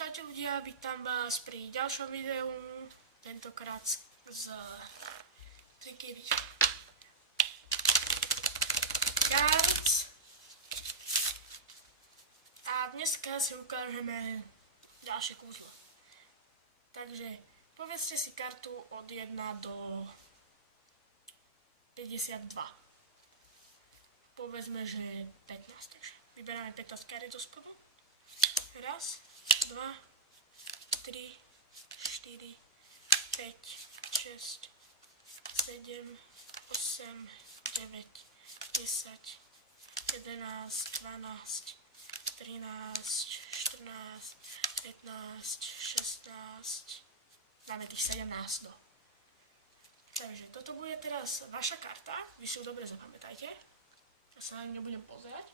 Čaute ľudia, vítam vás pri ďalšom videu, tentokrát z Trickery Cards. A dneska si ukážeme ďalšie kúzlo. Takže povedzte si kartu od 1 do 52. Povedzme, že 15, takže vyberáme 15 kariet zo spodu. Raz, 2, 3, 4, 5, 6, 7, 8, 9, 10, 11, 12, 13, 14, 15, 16, dáme tých 17 do. Takže toto bude teraz vaša karta, vy si ju dobre zapamätajte. Ja sa na ňu nebudem pozerať.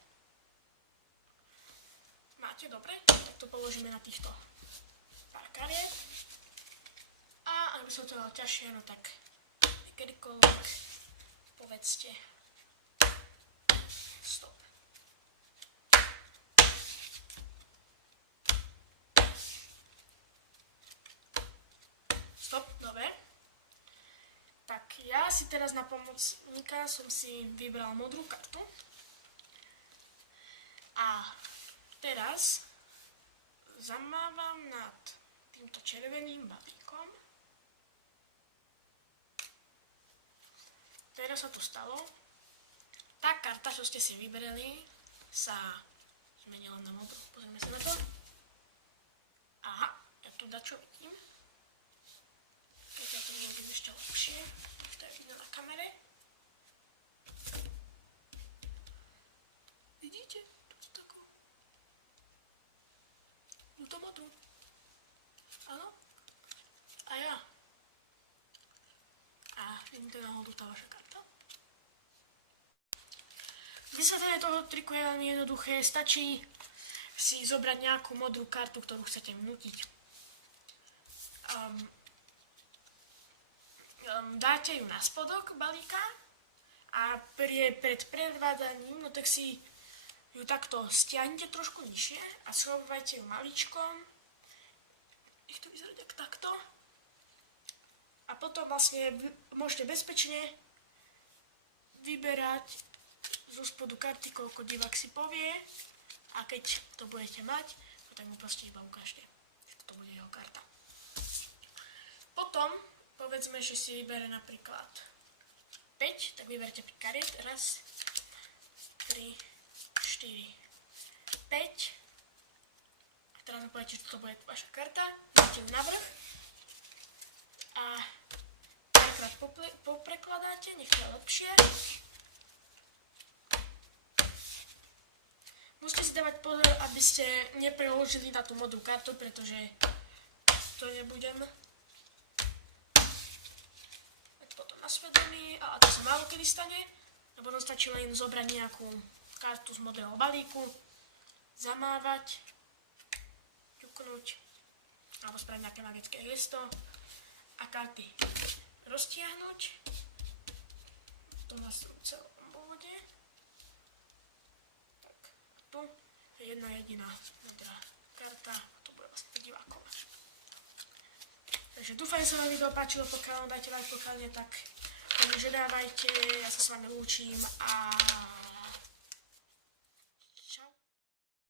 Máte, dobre? Tak to položíme na týchto pár kariet. A ak by som to dal ťažšie, no tak kedykoľvek povedzte stop. Stop, dobre. Tak ja si teraz na pomocníka som si vybral modrú kartu. A teraz zamávam nad týmto červeným balíkom. Teraz sa to stalo. Tá karta, čo ste si vybrali, sa zmenila na modrú. Pozrieme sa na to. Aha, ja tu dačo vidím. Keď ja to vidím ešte lepšie, tak to je vidno na kamere. Vidíte? Túto modrú. Áno? A ja. A vidím teda náhodou tá vaša karta. Vysvetlenie toho triku je veľmi jednoduché. Stačí si zobrať nejakú modrú kartu, ktorú chcete vnútiť. Dáte ju na spodok balíka a pred predvádzaním, no tak si ju takto stiahnite trošku nižšie a schovajte ju maličkom. Nech to vyzerá takto. A potom vlastne môžete bezpečne vyberať zo spodu karty, koľko divák si povie. A keď to budete mať, no tak mu proste iba ukážte, že toto bude jeho karta. Potom, povedzme, že si vybere napríklad 5, tak vyberte 5 kariet. Raz, 3, 4, 5. A teraz mi poviete, že toto bude vaša karta. Dáte ju na vrch. A párkrát poprekladáte, nech to je lepšie. Musíte si dávať pozor, aby ste nepreložili na tú modrú kartu, pretože to nebudem mať potom na svedomí. A to sa málo kedy stane. Lebo nám stačí len zobrať nejakú kartu z modrého balíku, zamávať, ťuknúť, alebo spraviť nejaké magické gesto a karty roztiahnuť. To na celom bode. Tak, tu je jedna jediná modrá karta, a to bude vlastne divákov. Takže dúfam, že sa vám video páčilo, pokiaľ dajte like, pokiaľ nie, tak že dávajte, ja sa s vami lúčim a